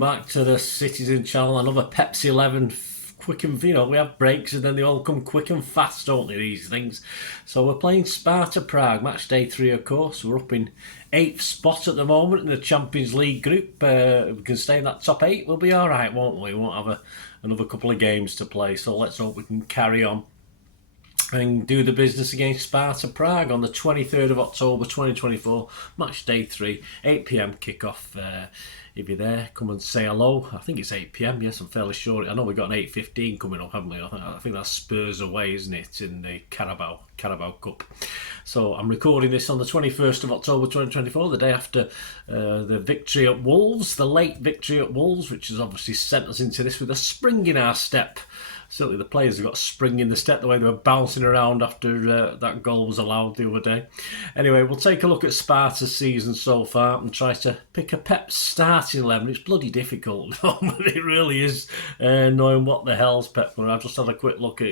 back to the Citizen Channel. Another Pepsi 11 quick and, we have breaks and then they all come quick and fast, don't they, these things? So we're playing Sparta Prague, match day 3, of course. We're up in 8th spot at the moment in the Champions League group. If we can stay in that top 8, we'll be all right, won't we? We won't have another couple of games to play, so let's hope we can carry on and do the business against Sparta Prague on the 23rd of October 2024, match day 3, 8 p.m. kickoff. If you're there, come and say hello. I think it's 8 p.m. Yes, I'm fairly sure. I know we've got an 8:15 coming up, haven't we? I think that's Spurs away, isn't it, in the Carabao Cup. So I'm recording this on the 21st of October 2024, the day after the victory at Wolves, the late victory at Wolves, which has obviously sent us into this with a spring in our step. Certainly the players have got spring in the step, the way they were bouncing around after that goal was allowed the other day. Anyway, we'll take a look at Sparta's season so far and try to pick a Pep starting 11. It's bloody difficult, it really is, knowing what the hell's Pep going. I've just had a quick look at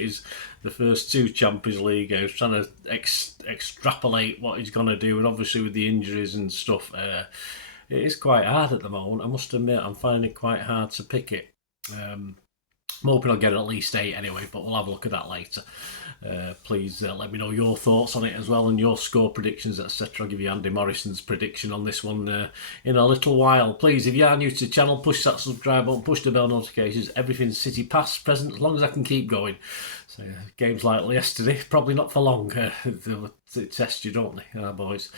the first 2 Champions League games, trying to extrapolate what he's going to do, and obviously with the injuries and stuff, it is quite hard at the moment. I must admit, I'm finding it quite hard to pick it. I'm hoping I'll get at least 8 anyway, but we'll have a look at that later. Please let me know your thoughts on it as well and your score predictions, etc. I'll give you Andy Morrison's prediction on this one in a little while. Please, if you are new to the channel, push that subscribe button, push the bell notifications. Everything's City past, present, as long as I can keep going. So games like yesterday, probably not for long. They test you, don't they, boys?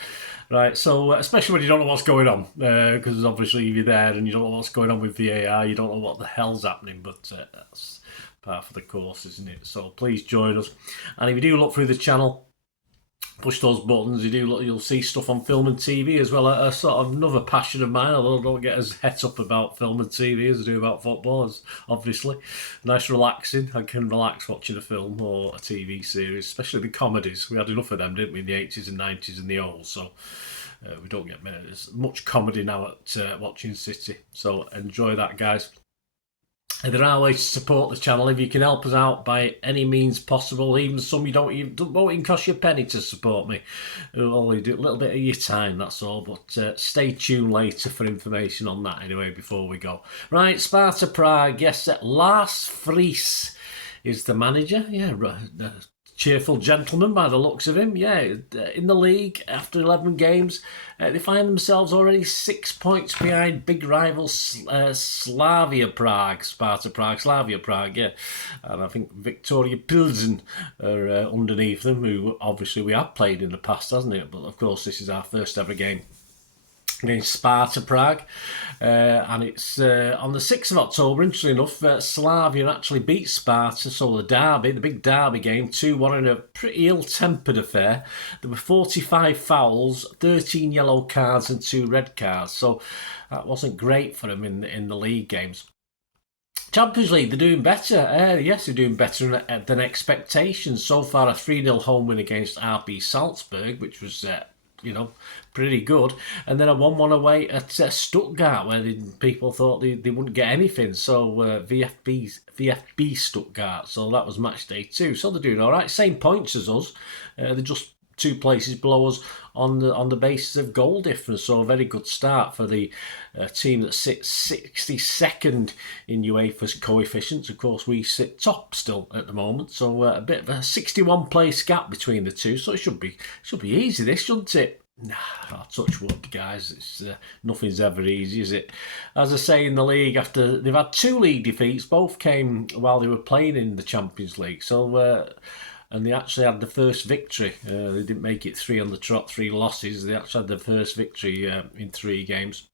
Right, so especially when you don't know what's going on, because obviously if you're there and you don't know what's going on with VAR, you don't know what the hell's happening, but that's part of the course, isn't it? So please join us. And if you do look through the channel, push those buttons, you'll see stuff on film and TV as well. A sort of another passion of mine, although I don't get as het up about film and TV as I do about football, as obviously. Nice relaxing. I can relax watching a film or a TV series, especially the comedies. We had enough of them, didn't we, in the 80s and 90s and the old, so we don't get as much comedy now at watching City. So enjoy that, guys. There are ways to support the channel. If you can help us out by any means possible, even some you won't even cost you a penny to support me. It'll only do a little bit of your time, that's all. But stay tuned later for information on that anyway before we go. Right, Sparta Prague. Yes, Lars Friis is the manager. Yeah, cheerful gentleman by the looks of him. Yeah, in the league after 11 games, they find themselves already 6 points behind big rival Slavia Prague, yeah. And I think Victoria Pilsen are underneath them, who obviously we have played in the past, hasn't it? But of course this is our first ever game against Sparta Prague, and it's on the 6th of October. Interestingly enough, Slavia actually beat Sparta, so the big derby game, 2-1 in a pretty ill-tempered affair. There were 45 fouls, 13 yellow cards and 2 red cards, so that wasn't great for them in the league games. Champions League, they're doing better. Yes, they're doing better than expectations. So far, a 3-0 home win against RB Salzburg, which was pretty good, and then a 1-1 away at Stuttgart, where people thought they wouldn't get anything. So VfB Stuttgart. So that was match day 2. So they're doing all right. Same points as us. They're just 2 places below us on the basis of goal difference. So a very good start for the team that sits 62nd in UEFA's coefficients. Of course, we sit top still at the moment. So a bit of a 61 place gap between the two. So it should be easy, this, shouldn't it? Nah, I'll touch wood, guys. It's nothing's ever easy, is it? As I say, in the league, after they've had 2 league defeats, both came while they were playing in the Champions League. So and they actually had the first victory. They didn't make it 3 on the trot, 3 losses. They actually had the first victory in 3 games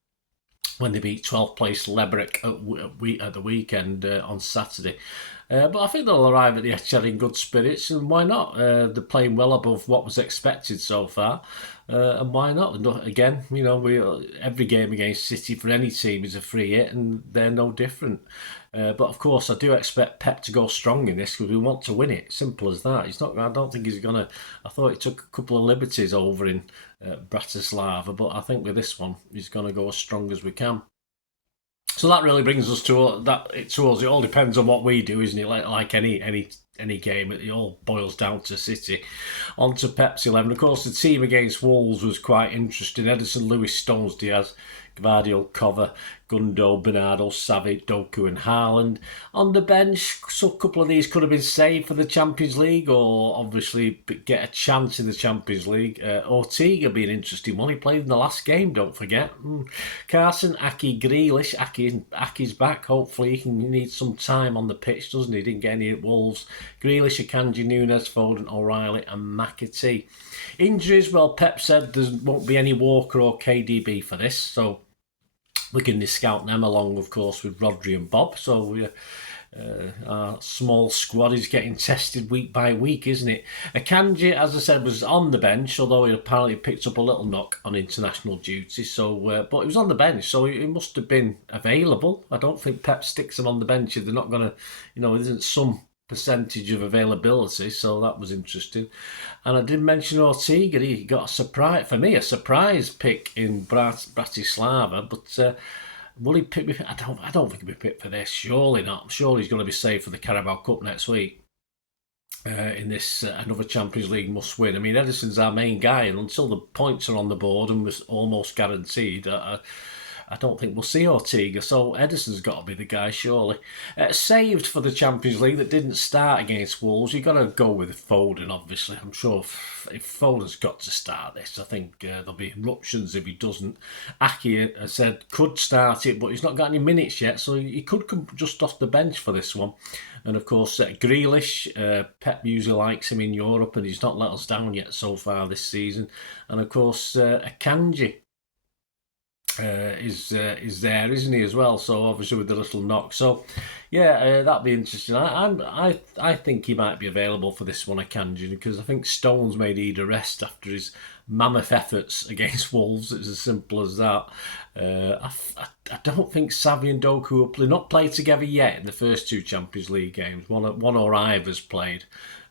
when they beat 12th place Liberec at the weekend on Saturday. But I think they'll arrive at the Etihad in good spirits, and why not? They're playing well above what was expected so far, and why not? Again, every game against City for any team is a free hit, and they're no different. But of course, I do expect Pep to go strong in this because we want to win it. Simple as that. I don't think he's gonna. I thought he took a couple of liberties over in Bratislava, but I think with this one, he's gonna go as strong as we can. So that really brings us to that. It all depends on what we do, isn't it? Like any game, it all boils down to City. On to Pepsi 11. Of course, the team against Wolves was quite interesting. Ederson, Lewis, Stones, Diaz, Gvardiol, Cover, Gundo, Bernardo, Savi, Doku and Haaland. On the bench, so a couple of these could have been saved for the Champions League or obviously get a chance in the Champions League. Ortega be an interesting one. He played in the last game, don't forget. Carson, Aki, Grealish. Aki's back. Hopefully he needs some time on the pitch, doesn't he? Didn't get any at Wolves. Grealish, Akanji, Nunes, Foden, O'Reilly and McAtee. Injuries, well, Pep said there won't be any Walker or KDB for this, so we can discount them along, of course, with Rodri and Bob. So our small squad is getting tested week by week, isn't it? Akanji, as I said, was on the bench, although he apparently picked up a little knock on international duty. So, but he was on the bench, so he must have been available. I don't think Pep sticks him on the bench if they're not going to, there isn't some percentage of availability, so that was interesting. And I did mention Ortega. He got a surprise pick in Bratislava, but will he pick me? I don't think he'll be picked for this. Surely not. Surely he's going to be saved for the Carabao Cup next week. In this another Champions League must win. I mean, Ederson's our main guy, and until the points are on the board and was almost guaranteed, I don't think we'll see Ortega, so Ederson's got to be the guy, surely. Saved for the Champions League that didn't start against Wolves. You've got to go with Foden, obviously. I'm sure if Foden's got to start this, I think there'll be eruptions if he doesn't. Aki, I said, could start it, but he's not got any minutes yet, so he could come just off the bench for this one. And of course, Grealish, Pep usually likes him in Europe, and he's not let us down yet so far this season. And of course, Akanji. Is there, isn't he, as well? So obviously with the little knock. So yeah, that'd be interesting. I think he might be available for this one, Akanji, because I think Stones may need a rest after his mammoth efforts against Wolves. It's as simple as that. I don't think Savi and Doku will not play together yet in the first two Champions League games. One or either's played.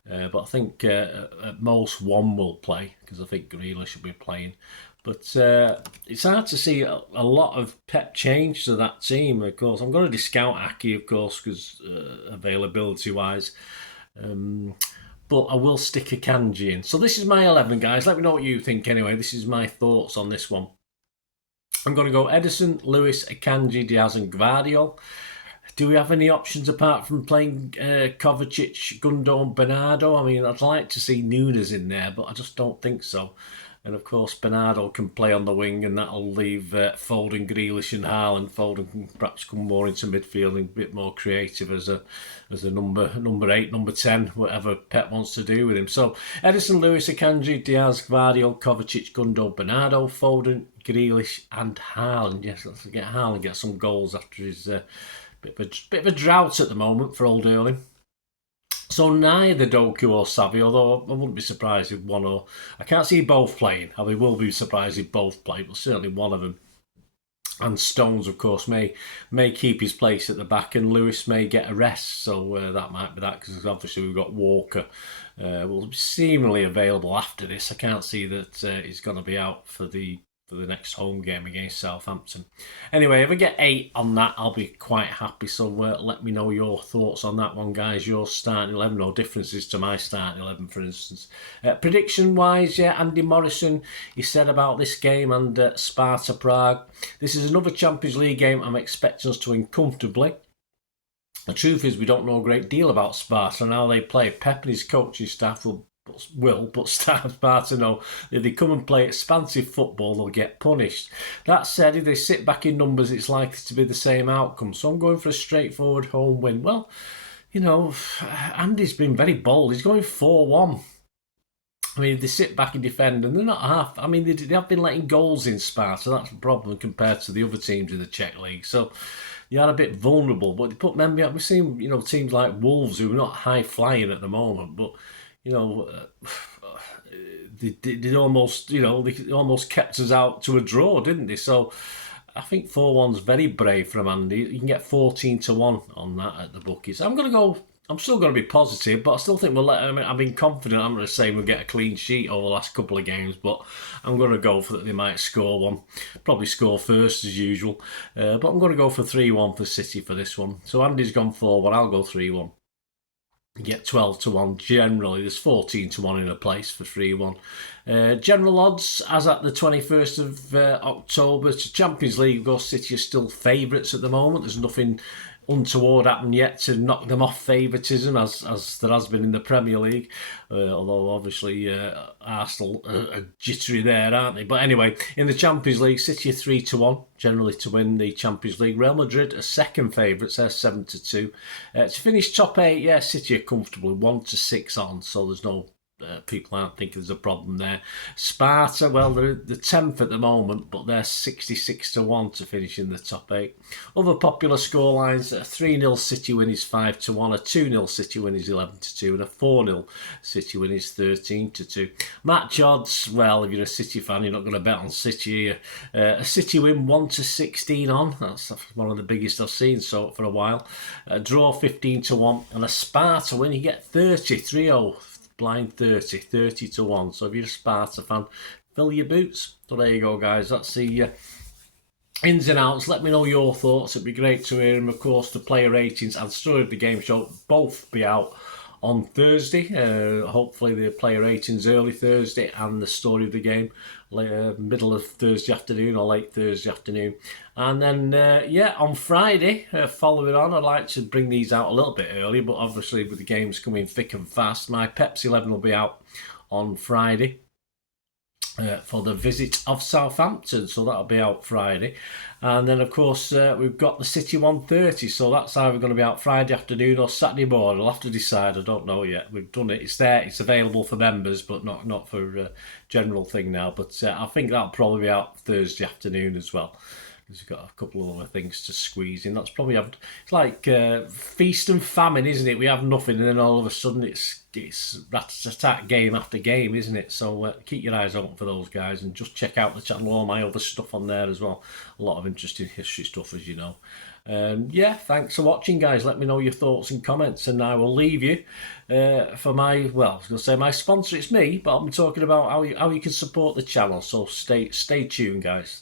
But I think at most one will play, because I think Grealish will be playing. But it's hard to see a lot of Pep change to that team, of course. I'm going to discount Aki, of course, because availability-wise. But I will stick Akanji in. So this is my 11, guys. Let me know what you think anyway. This is my thoughts on this one. I'm going to go Ederson, Lewis, Akanji, Diaz and Gvardiol. Do we have any options apart from playing Kovacic, Gundo and Bernardo? I mean, I'd like to see Nunes in there, but I just don't think so. And of course, Bernardo can play on the wing, and that'll leave Foden, Grealish, and Haaland. Foden can perhaps come more into midfield and a bit more creative as a number 8, number 10, whatever Pep wants to do with him. So Ederson, Lewis, Akanji, Diaz, Gvardiol, Kovacic, Gundo, Bernardo, Foden, Grealish, and Haaland. Yes, let's get Haaland get some goals after his bit of a drought at the moment for old Erling. So neither Doku or Savi, although I wouldn't be surprised if one or... I can't see both playing. I will be surprised if both play, but certainly one of them. And Stones, of course, may keep his place at the back, and Lewis may get a rest. So that might be that, because obviously we've got Walker will be seemingly available after this. I can't see that he's going to be out for the next home game against Southampton. Anyway, if I get 8 on that, I'll be quite happy. So let me know your thoughts on that one, guys. Your starting 11 or differences to my starting 11, for instance. Prediction-wise, yeah, Andy Morrison, he said about this game and Sparta Prague. This is another Champions League game I'm expecting us to win comfortably. The truth is we don't know a great deal about Sparta and how they play. Pep and his coaching staff but Sparta know if they come and play expansive football, they'll get punished. That said, if they sit back in numbers, it's likely to be the same outcome. So I'm going for a straightforward home win. Well, Andy's been very bold. He's going 4-1. I mean, if they sit back and defend, and they're not half... I mean, they have been letting goals in Sparta. That's a problem compared to the other teams in the Czech League. So they are a bit vulnerable. But they put men... We've seen, teams like Wolves who are not high-flying at the moment, but... they almost kept us out to a draw, didn't they? So I think 4-1's very brave from Andy. You can get 14-1 on that at the bookies. I'm still going to be positive, but I still think I've been confident. I'm going to say we'll get a clean sheet over the last couple of games, but I'm going to go for that. They might score one, probably score first as usual, but I'm going to go for 3-1 for City for this one. So Andy's gone 4-1. I'll go 3-1. You get 12 to 1 generally. There's 14 to 1 in a place for 3-1. General odds, as at the 21st of October, to Champions League, of course, City are still favourites at the moment. There's nothing untoward happened yet to knock them off favouritism, as there has been in the Premier League. Although, obviously, Arsenal are jittery there, aren't they? But anyway, in the Champions League, City are 3 to 1, generally to win the Champions League. Real Madrid are second favourites, they're 7 to 2. To finish top 8, yeah, City are comfortably 1 to 6 on, so there's no people aren't thinking there's a problem there. Sparta, well, they're the 10th at the moment, but they're 66 to 1 to finish in the top 8. Other popular scorelines: a 3-0 City win is 5 to 1, a 2-0 City win is 11 to 2, and a 4-0 City win is 13 to 2. Match odds, well, if you're a City fan, you're not going to bet on City here. A City win 1 to 16 on, that's one of the biggest I've seen so for a while. A draw 15 to 1, and a Sparta win, you get 30-3-0. Blind 30 to 1. So if you're a Sparta fan, fill your boots. So there you go, guys. That's the ins and outs. Let me know your thoughts. It'd be great to hear them. Of course, the player ratings and story of the game show both be out on Thursday. Hopefully the player ratings early Thursday and the story of the game middle of Thursday afternoon or late Thursday afternoon. And then, on Friday, following on, I'd like to bring these out a little bit early, but obviously with the games coming thick and fast, my Pepsi 11 will be out on Friday. For the visit of Southampton, so that'll be out Friday. And then, of course, we've got the City 1:30, so that's either going to be out Friday afternoon or Saturday morning. I'll have to decide. I don't know yet. We've done it. It's there. It's available for members, but not for general thing now. But I think that'll probably be out Thursday afternoon as well. We've got a couple of other things to squeeze in. That's probably it's like feast and famine, isn't it? We have nothing, and then all of a sudden it's rat-a-tat game after game, isn't it? So keep your eyes open for those guys, and just check out the channel. All my other stuff on there as well. A lot of interesting history stuff, as you know. Thanks for watching, guys. Let me know your thoughts and comments, and I will leave you for my, I was going to say my sponsor. It's me, but I'm talking about how you can support the channel. So stay tuned, guys.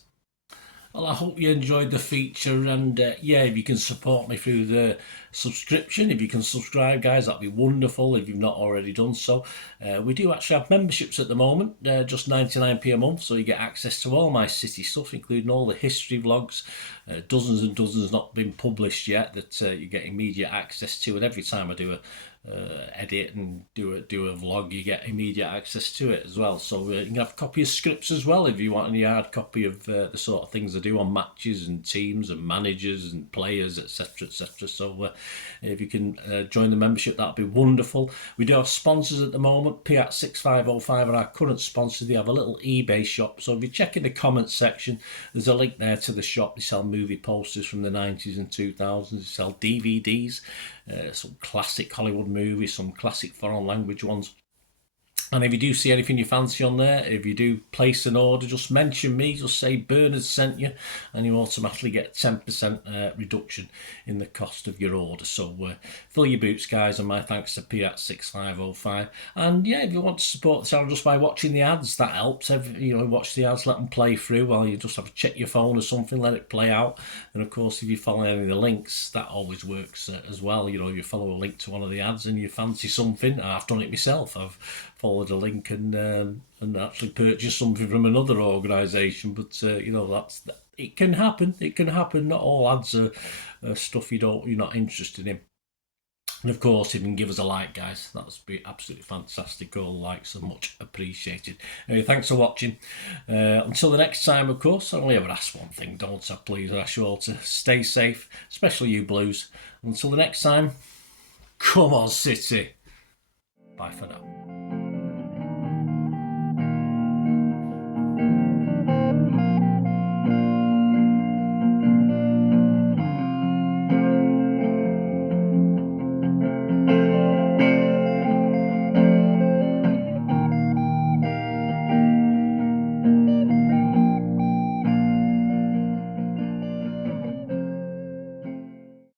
Well, I hope you enjoyed the feature, and if you can support me through the subscription, if you can subscribe, guys, that'd be wonderful if you've not already done so. We do actually have memberships at the moment, just 99p a month, so you get access to all my City stuff, including all the history vlogs, dozens and dozens not been published yet that you get immediate access to, and every time I do a edit and do a vlog, you get immediate access to it as well. So you can have a copy of scripts as well if you want any hard copy of the sort of things I do on matches and teams and managers and players, etc, etc. So if you can join the membership, that'd be wonderful. We do have sponsors at the moment. Piat6505 are our current sponsor. They have a little eBay shop, so if you check in the comments section, there's a link there to the shop. They sell movie posters from the 90s and 2000s. They sell DVDs, some classic Hollywood movies, some classic foreign language ones. And if you do see anything you fancy on there, if you do place an order, just mention me, just say Bernard sent you, and you automatically get 10% reduction in the cost of your order. So fill your boots, guys, and my thanks to Piat6505. And if you want to support the channel just by watching the ads, that helps. Watch the ads, let them play through while you just have to check your phone or something, let it play out. And of course, if you follow any of the links, that always works as well. You follow a link to one of the ads and you fancy something. I've done it myself. I've followed a link and actually purchase something from another organisation, but it can happen. It can happen. Not all ads are stuff you're not interested in. And of course, if you can give us a like, guys, that would be absolutely fantastic. All the likes are much appreciated. Anyway, thanks for watching. Until the next time, of course, I only ever ask one thing, don't I? Please, I ask you all to stay safe, especially you Blues. Until the next time, come on, City. Bye for now.